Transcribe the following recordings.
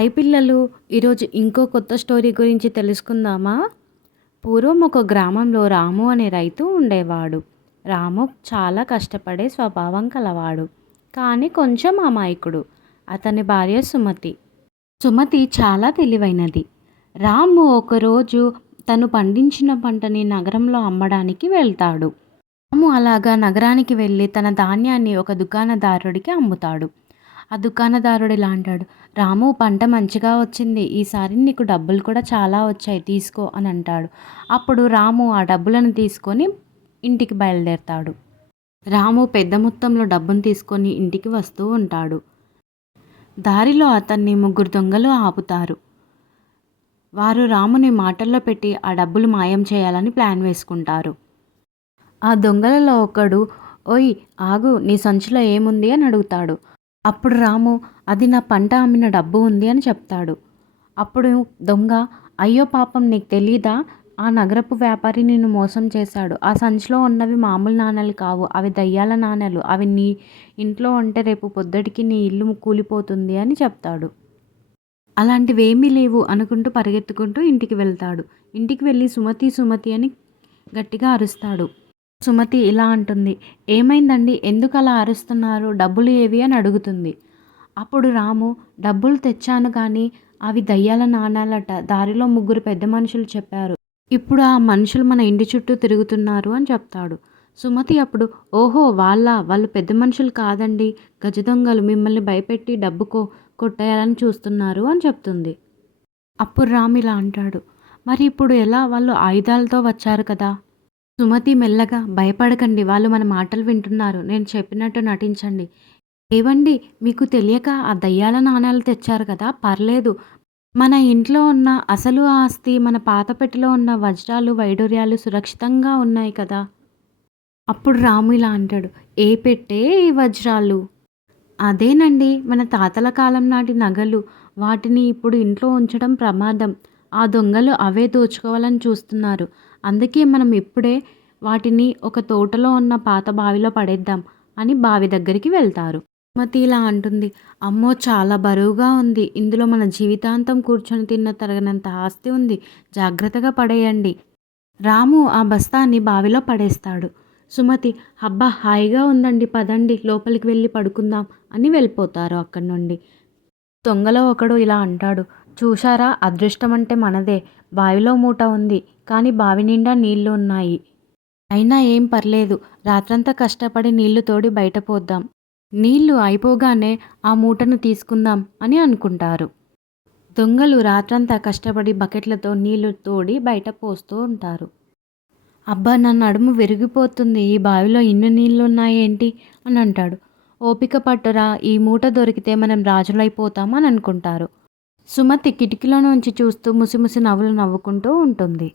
Hi పిల్లలు, ఈరోజు ఇంకో కొత్త స్టోరీ గురించి తెలుసుకుందామా? పూర్వం ఒక గ్రామంలో రాము అనే రైతు ఉండేవాడు. రాము చాలా కష్టపడే స్వభావం కలవాడు, కానీ కొంచెం అమాయకుడు. అతని భార్య సుమతి. సుమతి చాలా తెలివైనది. రాము ఒకరోజు తను పండించిన పంటని నగరంలో అమ్మడానికి వెళ్తాడు. రాము అలాగా నగరానికి వెళ్ళి తన ధాన్యాన్ని ఒక దుకాణదారుడికి అమ్ముతాడు. ఆ దుకాణదారుడు ఇలా అంటాడు, రాము పంట మంచిగా వచ్చింది, ఈసారి నీకు డబ్బులు కూడా చాలా వచ్చాయి, తీసుకో అని అంటాడు. అప్పుడు రాము ఆ డబ్బులను తీసుకొని ఇంటికి బయలుదేరతాడు. రాము పెద్ద మొత్తంలో డబ్బును తీసుకొని ఇంటికి వస్తూ ఉంటాడు. దారిలో అతన్ని ముగ్గురు దొంగలు ఆపుతారు. వారు రాముని మాటల్లో పెట్టి ఆ డబ్బులు మాయం చేయాలని ప్లాన్ వేసుకుంటారు. ఆ దొంగలలో ఒకడు, ఓయ్ ఆగు, నీ సంచిలో ఏముంది అని అడుగుతాడు. అప్పుడు రాము, అది నా పంట అమ్మిన డబ్బు ఉంది అని చెప్తాడు. అప్పుడు దొంగ, అయ్యో పాపం, నీకు తెలీదా, ఆ నగరపు వ్యాపారి నిన్ను మోసం చేశాడు. ఆ సంచిలో ఉన్నవి మామూలు నాణేలు కావు, అవి దయ్యాల నాణేలు. అవి నీ ఇంట్లో ఉంటే రేపు పొద్దుటికి నీ ఇల్లు కూలిపోతుంది అని చెప్తాడు. అలాంటివేమీ లేవు అనుకుంటూ పరిగెత్తుకుంటూ ఇంటికి వెళ్తాడు. ఇంటికి వెళ్ళి సుమతి సుమతి అని గట్టిగా అరుస్తాడు. సుమతి ఇలా అంటుంది, ఏమైందండి, ఎందుకు అలా అరుస్తున్నారు, డబ్బులు ఏవి అని అడుగుతుంది. అప్పుడు రాము, డబ్బులు తెచ్చాను కానీ అవి దయ్యాల నాణాలట, దారిలో ముగ్గురు పెద్ద మనుషులు చెప్పారు, ఇప్పుడు ఆ మనుషులు మన ఇంటి చుట్టూ తిరుగుతున్నారు అని చెప్తాడు. సుమతి అప్పుడు, ఓహో వాళ్ళు పెద్ద మనుషులు కాదండి, గజ దొంగలు, మిమ్మల్ని భయపెట్టి డబ్బు కొట్టేయాలని చూస్తున్నారు అని చెప్తుంది. అప్పుడు రాము ఇలా అంటాడు, మరి ఇప్పుడు ఎలా, వాళ్ళు ఆయుధాలతో వచ్చారు కదా. సుమతి మెల్లగా, భయపడకండి, వాళ్ళు మన మాటలు వింటున్నారు, నేను చెప్పినట్టు నటించండి. ఏవండి, మీకు తెలియక ఆ దయ్యాల నాణాలు తెచ్చారు కదా, పర్లేదు, మన ఇంట్లో ఉన్న అసలు ఆస్తి, మన పాత పెట్టెలో ఉన్న వజ్రాలు వైడూర్యాలు సురక్షితంగా ఉన్నాయి కదా. అప్పుడు రాము ఇలా అంటాడు, ఏ పెట్టే ఈ వజ్రాలు? అదేనండి, మన తాతల కాలం నాటి నగలు, వాటిని ఇప్పుడు ఇంట్లో ఉంచడం ప్రమాదం, ఆ దొంగలు అవే దోచుకోవాలని చూస్తున్నారు, అందుకే మనం ఇప్పుడే వాటిని ఒక తోటలో ఉన్న పాత బావిలో పడేద్దాం అని బావి దగ్గరికి వెళ్తారు. సుమతి ఇలా అంటుంది, అమ్మో చాలా బరువుగా ఉంది, ఇందులో మన జీవితాంతం కూర్చొని తిన్న తరగనంత ఆస్తి ఉంది, జాగ్రత్తగా పడేయండి. రాము ఆ బస్తాన్ని బావిలో పడేస్తాడు. సుమతి, అబ్బా హాయిగా ఉందండి, పదండి లోపలికి వెళ్ళి పడుకుందాం అని వెళ్ళిపోతారు అక్కడి నుండి. దొంగలో ఒకడు ఇలా అంటాడు, చూశారా, అదృష్టం అంటే మనదే, బావిలో మూట ఉంది కానీ బావి నిండా నీళ్లు ఉన్నాయి, అయినా ఏం పర్లేదు, రాత్రంతా కష్టపడి నీళ్లు తోడి బయట పోద్దాం, నీళ్లు అయిపోగానే ఆ మూటను తీసుకుందాం అని అనుకుంటారు. దొంగలు రాత్రంతా కష్టపడి బకెట్లతో నీళ్లు తోడి బయట పోస్తూ ఉంటారు. అబ్బా నా నడుము విరిగిపోతుంది, ఈ బావిలో ఇన్ని నీళ్లున్నాయేంటి అని అంటాడు. ఓపిక పట్టురా, ఈ మూట దొరికితే మనం రాజులైపోతాం అని అనుకుంటారు. సుమతి కిటికీలో నుంచి చూస్తూ ముసిముసి నవ్వులు నవ్వుకుంటూ ఉంటుంది.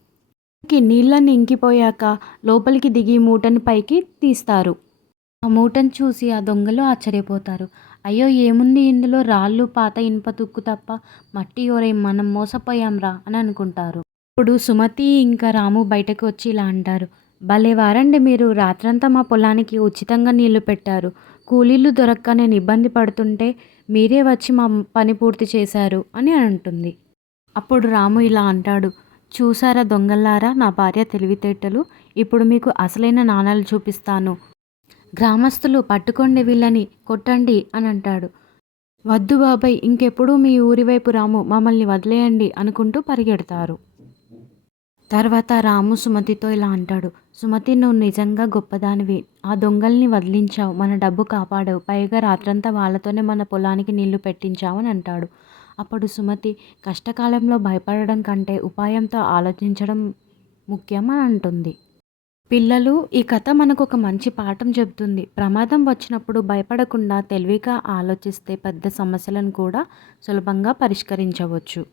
నీళ్ళని ఇంకిపోయాక లోపలికి దిగి మూటని పైకి తీస్తారు. ఆ మూటను చూసి ఆ దొంగలు ఆశ్చర్యపోతారు. అయ్యో ఏముంది ఇందులో, రాళ్ళు, పాత ఇనుప తుక్కు తప్ప, మట్టి, ఓరే మనం మోసపోయాంరా అని అనుకుంటారు. ఇప్పుడు సుమతి ఇంకా రాము బయటకు వచ్చి ఇలా అంటారు, భలే వారండి మీరు, రాత్రంతా మా పొలానికి ఉచితంగా నీళ్లు పెట్టారు, కూలీలు దొరక్క నేను ఇబ్బంది పడుతుంటే మీరే వచ్చి మా పని పూర్తి చేశారు అని అంటుంది. అప్పుడు రాము ఇలా అంటాడు, చూసారా దొంగల్లారా నా భార్య తెలివితేటలు, ఇప్పుడు మీకు అసలైన నాణాలు చూపిస్తాను, గ్రామస్తులు పట్టుకోండి వీళ్ళని, కొట్టండి అని అంటాడు. వద్దు బాబాయ్, ఇంకెప్పుడు మీ ఊరివైపు రాము, మమ్మల్ని వదిలేయండి అనుకుంటూ పరిగెడతారు. తర్వాత రాము సుమతితో ఇలా అంటాడు, సుమతి నువ్వు నిజంగా గొప్పదానివి, ఆ దొంగల్ని వదిలించావు, మన డబ్బు కాపాడావు, పైగా రాత్రంతా వాళ్ళతోనే మన పొలానికి నీళ్లు పెట్టించావు అని అంటాడు. అప్పుడు సుమతి, కష్టకాలంలో భయపడడం కంటే ఉపాయంతో ఆలోచించడం ముఖ్యం అని అంటుంది. పిల్లలు, ఈ కథ మనకు ఒక మంచి పాఠం చెబుతుంది. ప్రమాదం వచ్చినప్పుడు భయపడకుండా తెలివిగా ఆలోచిస్తే పెద్ద సమస్యలను కూడా సులభంగా పరిష్కరించవచ్చు.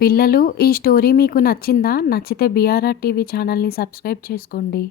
పిల్లలు, ఈ స్టోరీ మీకు నచ్చిందా? నచ్చితే బీఆర్ఆర్ టీవీ ఛానల్ని సబ్స్క్రైబ్ చేసుకోండి.